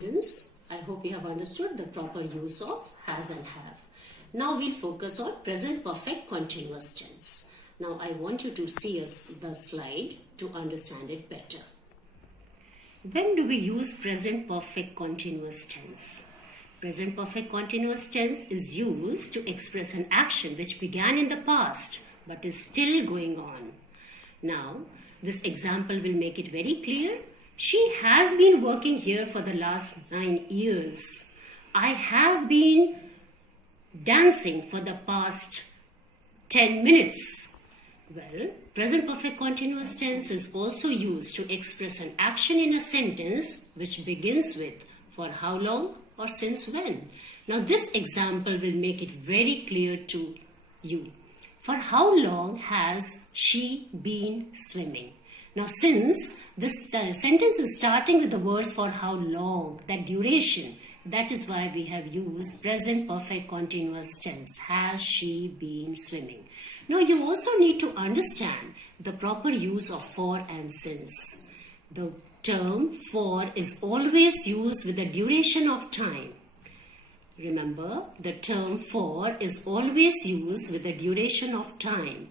Students, I hope you have understood the proper use of has and have. Now we'll focus on present perfect continuous tense. Now I want you to see the slide to understand it better. When do we use present perfect continuous tense? Present perfect continuous tense is used to express an action which began in the past but is still going on. Now, this example will make it very clear. She has been working here for the last 9 years. I have been dancing for the past 10 minutes. Well, present perfect continuous tense is also used to express an action in a sentence which begins with for how long or since when. Now, this example will make it very clear to you. For how long has she been swimming? Now, since this sentence is starting with the words for how long, that duration, that is why we have used present perfect continuous tense. Has she been swimming? Now, you also need to understand the proper use of for and since. The term for is always used with the duration of time. Remember, the term for is always used with the duration of time.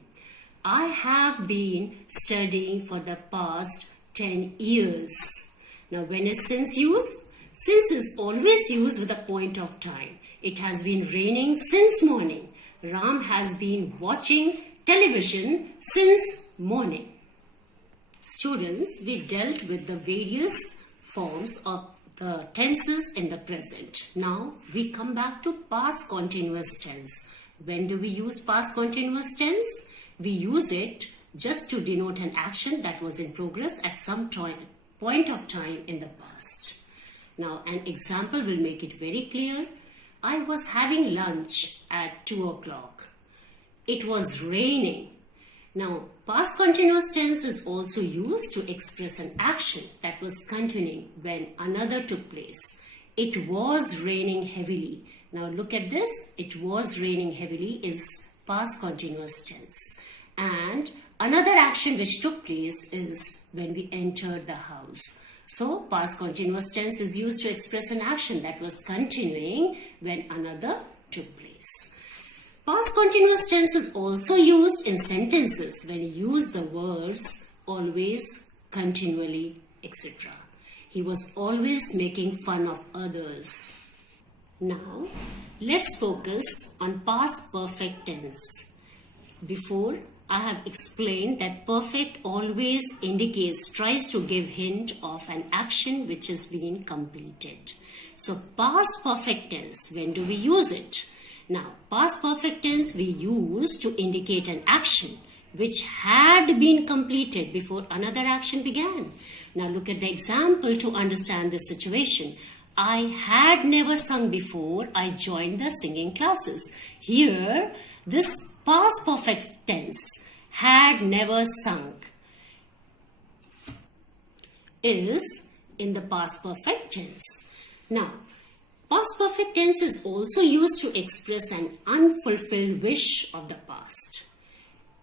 I have been studying for the past 10 years. Now, when is since used? Since is always used with a point of time. It has been raining since morning. Ram has been watching television since morning. Students, we dealt with the various forms of the tenses in the present. Now, we come back to past continuous tense. When do we use past continuous tense? We use it just to denote an action that was in progress at some point of time in the past. Now, an example will make it very clear. I was having lunch at 2 o'clock. It was raining. Now, past continuous tense is also used to express an action that was continuing when another took place. It was raining heavily. Now, look at this. It was raining heavily is past continuous tense. And another action which took place is when we entered the house. So, past continuous tense is used to express an action that was continuing when another took place. Past continuous tense is also used in sentences when you use the words always, continually, etc. He was always making fun of others. Now, let's focus on past perfect tense. Before, I have explained that perfect always tries to give hint of an action which is being completed. So, past perfect tense, when do we use it? Now, past perfect tense we use to indicate an action which had been completed before another action began. Now, look at the example to understand the situation. I had never sung before I joined the singing classes. Here, this past perfect tense, had never sung, is in the past perfect tense. Now, past perfect tense is also used to express an unfulfilled wish of the past.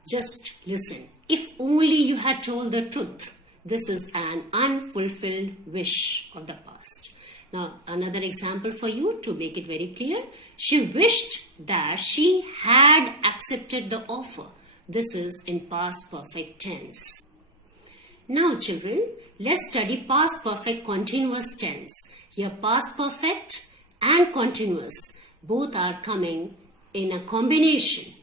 Just listen. If only you had told the truth. This is an unfulfilled wish of the past. Now, another example for you to make it very clear. She wished that she had accepted the offer. This is in past perfect tense. Now, children, let's study past perfect continuous tense. Here, past perfect and continuous both are coming in a combination.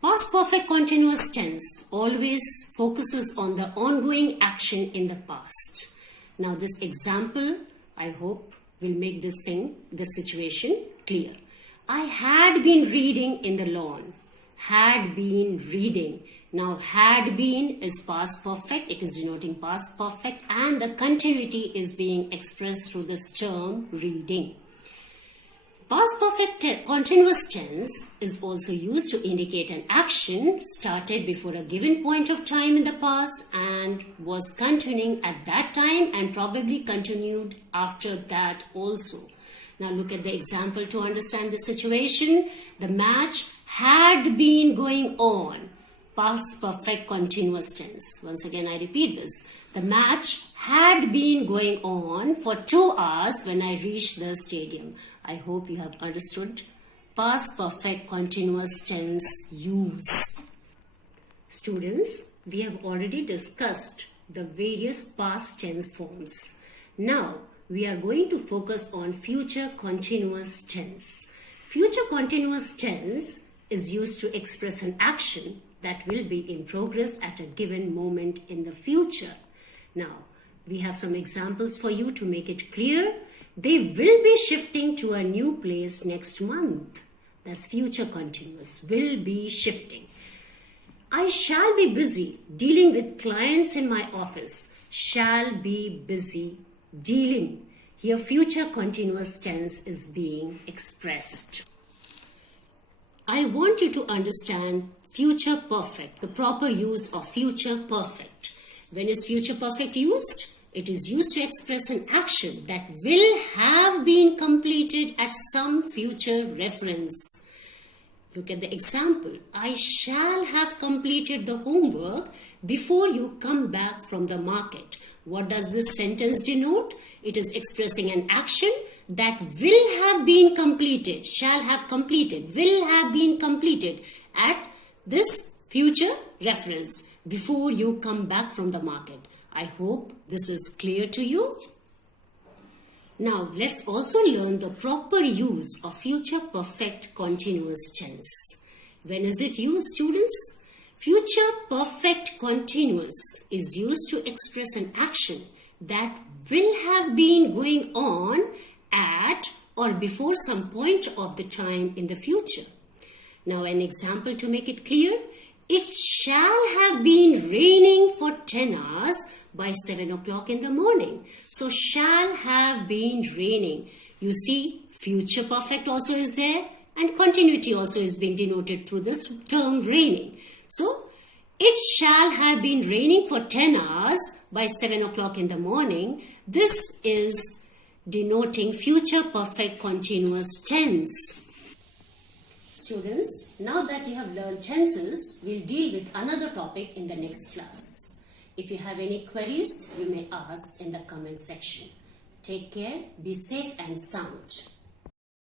Past perfect continuous tense always focuses on the ongoing action in the past. Now, this example, I hope, will make this situation clear. I had been reading in the lawn. Had been reading. Now, had been is past perfect. It is denoting past perfect and the continuity is being expressed through this term reading. Past perfect continuous tense is also used to indicate an action started before a given point of time in the past and was continuing at that time and probably continued after that also. Now look at the example to understand the situation. The match had been going on. Past perfect continuous tense. Once again, I repeat this. The match had been going on for 2 hours when I reached the stadium. I hope you have understood past perfect continuous tense use. Students, we have already discussed the various past tense forms. Now, we are going to focus on future continuous tense. Future continuous tense is used to express an action that will be in progress at a given moment in the future. Now, we have some examples for you to make it clear. They will be shifting to a new place next month. That's future continuous, will be shifting. I shall be busy dealing with clients in my office. Shall be busy dealing. Here future continuous tense is being expressed. I want you to understand future perfect, the proper use of future perfect. When is future perfect used? It is used to express an action that will have been completed at some future reference. Look at the example. I shall have completed the homework before you come back from the market. What does this sentence denote? It is expressing an action that will have been completed, shall have completed, will have been completed at this future reference before you come back from the market. I hope this is clear to you. Now, let's also learn the proper use of future perfect continuous tense. When is it used, students? Future perfect continuous is used to express an action that will have been going on at or before some point of the time in the future. Now, an example to make it clear. It shall have been raining for 10 hours by 7 o'clock in the morning. So, shall have been raining. You see, future perfect also is there and continuity also is being denoted through this term raining. So, it shall have been raining for 10 hours by 7 o'clock in the morning. This is denoting future perfect continuous tense. Students, now that you have learned tenses, we'll deal with another topic in the next class. If you have any queries, you may ask in the comment section. Take care, be safe and sound.